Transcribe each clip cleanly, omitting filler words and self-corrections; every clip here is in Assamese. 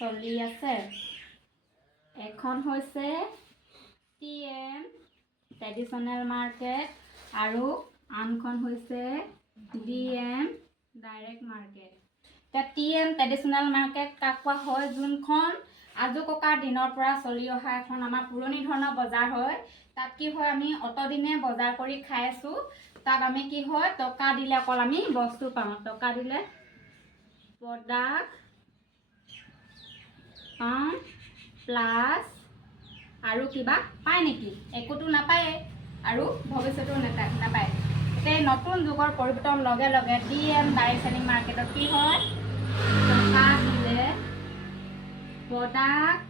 চলি আছে। এখন হৈছে TM ট্ৰেডিশ্যনেল মাৰ্কেট আৰু আনখন হৈছে DM ডাইৰেক্ট মাৰ্কেট। এতিয়া TM ট্ৰেডিশ্যনেল মাৰ্কেট কাক কোৱা হয়? যোনখন আজু ককাৰ দিনৰ পৰা চলি অহা এখন আমাৰ পুৰণি ধৰণৰ বজাৰ হয়। তাত কি হয়, আমি অতদিনে বজাৰ কৰি খাই আছোঁ। তাত আমি কি হয়, টকা দিলে অকল আমি বস্তু পাওঁ। টকা দিলে প্ৰডাক্ট পাওঁ প্লাছ আৰু কিবা পায় নেকি? একোতো নাপায়ে আৰু ভৱিষ্যতেও নাপায়। এই নতুন যুগৰ পৰিৱৰ্তন লগে লগে DM ডাইৰেক্ট চেলিং মাৰ্কেটত কি হয়, টকা দিলে প্ৰডাক্ট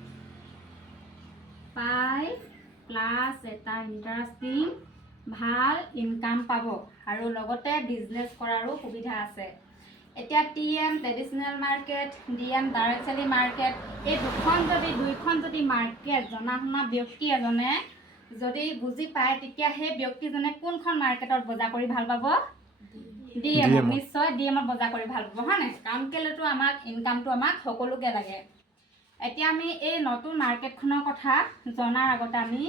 পায় প্লাছ এটা ইণ্টাৰেষ্টিং ভাল ইনকাম পাব আৰু লগতে বিজনেছ কৰাৰো সুবিধা আছে। এতিয়া TM traditional market, DM direct selling market, এই দুইখন যদি মাৰ্কেট জনা শুনা ব্যক্তি এজনে যদি বুজি পায়, তেতিয়া সেই ব্যক্তিজনে কোনখন মাৰ্কেটত বজাৰ কৰি ভাল পাব? DM। নিশ্চয় DMত বজাৰ কৰি ভাল পাব, হয় নাই? কাৰণ কেলেতো আমাক ইনকামটো আমাক সকলোকে লাগে। এতিয়া আমি এই নতুন মাৰ্কেটখনৰ কথা জনাৰ আগতে আমি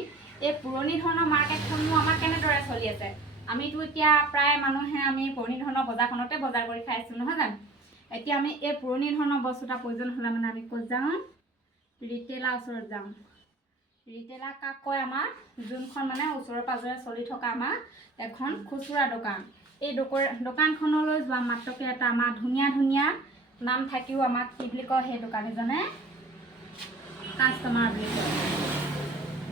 এই পুৰণি ধৰণৰ মাৰ্কেটখনো আমাৰ কেনেদৰে চলি আছে। আমিতো এতিয়া প্ৰায় মানুহে আমি পুৰণি ধৰণৰ বজাৰখনতে বজাৰ কৰি খাই আছোঁ, নহয় জানো? এতিয়া আমি এই পুৰণি ধৰণৰ বস্তু এটা প্ৰয়োজন হ'লে মানে আমি ক'ত যাওঁ? ৰিটেইলাৰ ওচৰত যাওঁ। ৰিটেইলাৰ কাক কয়? আমাৰ যোনখন মানে ওচৰে পাজৰে চলি থকা আমাৰ এখন খুচুৰা দোকান। এই দোকানখনলৈ যোৱা মাত্ৰকে এটা আমাৰ ধুনীয়া ধুনীয়া নাম থাকিও আমাক কি বুলি কয়? সেই দোকানীজনে কাষ্টমাৰ বুলি কয়।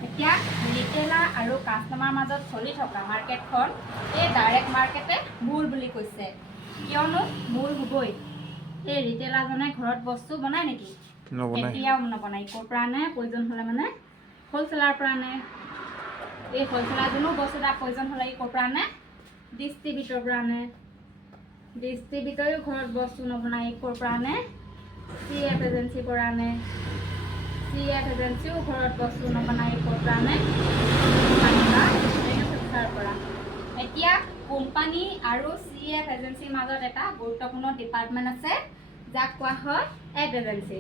এতিয়া ৰিটেইলাৰ আৰু কাষ্টমাৰ মাজত চলি থকা মাৰ্কেটখন এই ডাইৰেক্ট মাৰ্কেটে মূল বুলি কৈছে। কিয়নো মূল হ'বই। এই ৰিটেইলাৰজনে ঘৰত বস্তু বনায় নেকি? কেতিয়াও নবনায়। ক'ৰ পৰা আনে? প্ৰয়োজন হ'লে মানে হ'লচেলাৰ পৰা আনে। এই হ'লচেলাৰজনো বস্তু এটা প্ৰয়োজন হ'লে ক'ৰ পৰা আনে? ডিষ্ট্ৰিবিউটৰৰ পৰা আনে। ডিষ্ট্ৰিবিউটৰেও ঘৰত বস্তু নবনায়। ক'ৰ পৰা আনে? CF এজেঞ্চিৰ পৰা আনে। CF এজেঞ্চিও ঘৰত বস্তু নবনায়। ক'ৰ পৰা আনে? মেনুফেকচাৰৰ পৰা। এতিয়া কোম্পানী আৰু CF এজেঞ্চিৰ মাজত এটা গুৰুত্বপূৰ্ণ ডিপাৰ্টমেণ্ট আছে, যাক কোৱা হয় এড এজেঞ্চি।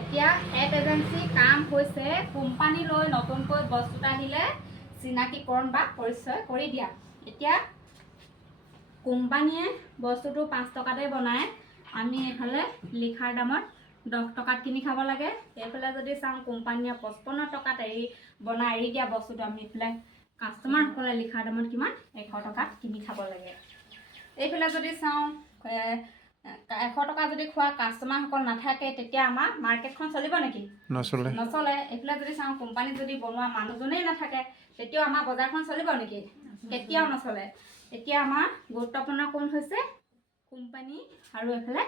এতিয়া এড এজেঞ্চিৰ কাম হৈছে কোম্পানীলৈ নতুনকৈ বস্তু এটা আহিলে চিনাকিকৰণ বা পৰিচয় কৰি দিয়া। এতিয়া কোম্পানীয়ে বস্তুটো 5 টকাতে বনায়, আমি এইফালে লিখাৰ দামত 10 টকাত কিনি খাব লাগে। এইফালে যদি চাওঁ কোম্পানীয়ে 55 টকাত বনাই এৰি দিয়া বস্তুটো আমি এইফালে কাষ্টমাৰসকলে লিখাৰ দামত কিমান? 100 টকাত কিনি খাব লাগে। এইফালে যদি চাওঁ 100 টকা যদি খোৱা কাষ্টমাৰসকল নাথাকে, তেতিয়া আমাৰ মাৰ্কেটখন চলিব নেকি? নচলে। এইফালে যদি চাওঁ কোম্পানীত যদি বনোৱা মানুহজনেই নাথাকে, তেতিয়াও আমাৰ বজাৰখন চলিব নেকি? কেতিয়াও নচলে। এতিয়া আমাৰ গুৰুত্বপূৰ্ণ কোন হৈছে? কোম্পানী আৰু এইফালে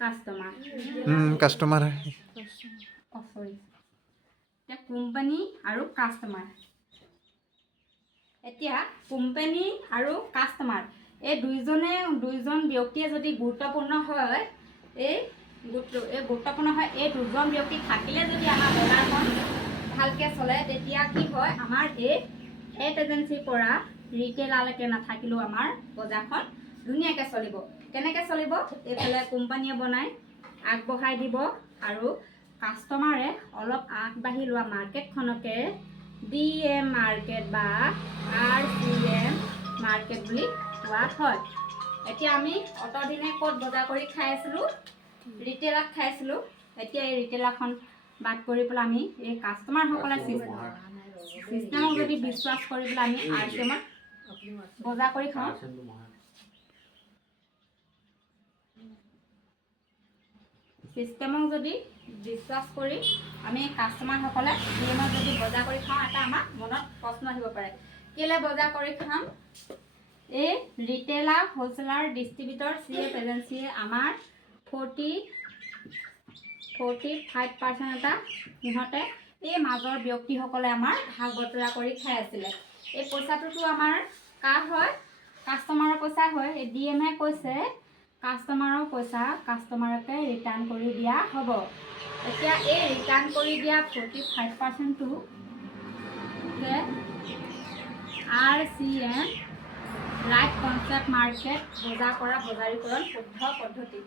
কাষ্টমাৰ। এতিয়া কোম্পানী আৰু কাষ্টমাৰ। এতিয়া কোম্পানী আৰু কাষ্টমাৰ এই দুইজন ব্যক্তিয়ে যদি গুৰুত্বপূৰ্ণ হয়, এই দুজন ব্যক্তি থাকিলে যদি আমাৰ বজাৰখন ভালকৈ চলে, তেতিয়া কি হয়, আমাৰ এই এড এজেঞ্চিৰ পৰা ৰিটেইলাৰলৈকে নাথাকিলেও আমাৰ বজাৰখন ধুনীয়াকৈ চলিব। কেনেকৈ চলিব? এইফালে কোম্পানীয়ে বনাই আগবঢ়াই দিব আৰু কাষ্টমাৰে অলপ আগবাঢ়ি লোৱা মাৰ্কেটখনকে DM মাৰ্কেট বা RCM মাৰ্কেট বুলি কোৱা হয়। এতিয়া আমি অতদিনে ক'ত বজাৰ কৰি খাই আছিলোঁ? ৰিটেইলাৰত খাইছিলোঁ। এতিয়া এই ৰিটেইলাৰখন বাদ কৰি পেলাই আমি এই কাষ্টমাৰসকলে চিষ্টেমক যদি বিশ্বাস কৰি পেলাই আমি RCMত বজাৰ কৰি খাওঁ, চিষ্টেমক যদি বিশ্বাস কৰি আমি কাষ্টমাৰসকলে DMত যদি বজাৰ কৰি খাওঁ, এটা আমাৰ মনত প্ৰশ্ন আহিব পাৰে, কেলৈ বজাৰ কৰি খাম? এই ৰিটেইলাৰ, হ'লচেলাৰ, ডিষ্ট্ৰিবিউটৰ, CF এজেঞ্চিয়ে আমাৰ 45% এটা সিহঁতে এই মাজৰ ব্যক্তিসকলে আমাৰ ভাগ বতৰা কৰি খাই আছিলে। এই পইচাটোতো আমাৰ কাৰ হয়? কাষ্টমাৰৰ পইচা হয়। এই DMে কৈছে কাষ্টমাৰৰ পইচা কাষ্টমাৰকে ৰিটাৰ্ণ কৰি দিয়া হ'ব। এতিয়া এই ৰিটাৰ্ণ কৰি দিয়া 45%টো RCM ৰাইট কনচেপ্ট মাৰ্কেট বজাৰ কৰা বজাৰীকৰণ শুদ্ধ পদ্ধতি।